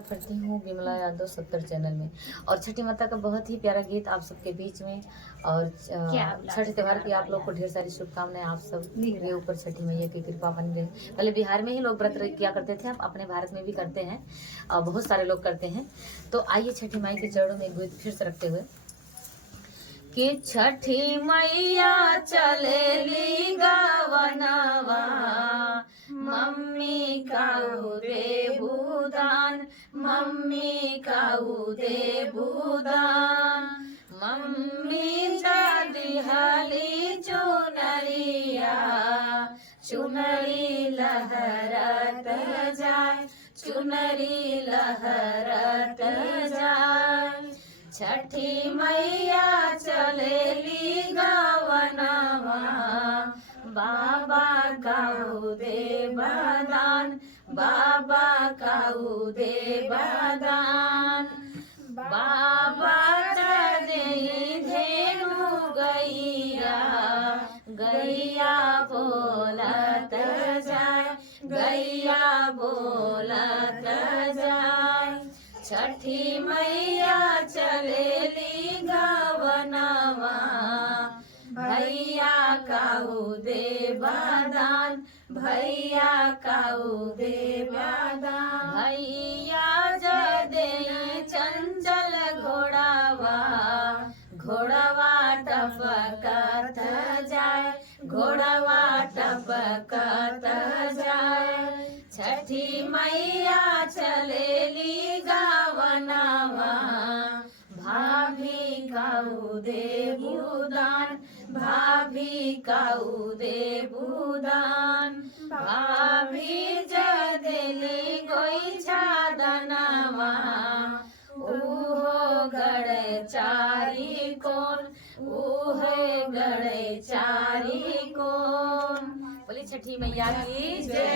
करती हूँ विमला यादव 70 चैनल में। और छठी माता का बहुत ही प्यारा गीत आप सबके बीच में। और छठ त्योहार की आप लोग को ढेर सारी शुभकामनाएं। आप सब के ऊपर छठी मैया की कृपा बन रहे। पहले बिहार में ही लोग व्रत किया करते थे, अब अपने भारत में भी करते हैं और बहुत सारे लोग करते हैं। तो आइए छठी माई के चरणों में गीत फिर से रखते हुए कि छठी मैया चलेली गावनवा, मम्मी काऊ दे भूदान, मम्मी काऊ दे भूदान। मम्मी जादी हली चुनरिया, चुनरी लहरत जाए, चुनरी लहरत जाए। छठी मैया चलेली गावनवा, बाबा काऊ दे बदान, बाबा काऊ दे बदान। बाबा दे धेनु गैया, गैया बोलत जाए, गैया बोलत जाए। छठी मैया चलेली गावनवा, भैया काऊ दे बदान, भैया काऊ दे बदान। भैया जदे चंचल घोड़ावा, घोड़ावा टपकत जाए, घोड़ावा टपकत जाए। छठी मैया चलेली गावनवा, भाभी काऊ दे भूदान, भाभी काऊ दे भूदान। भाभी जदेली गोईछा दनवा, उहो गड़े चारी कोन, उहे गड़े चारी कोन। बोली छठी मैया की जय।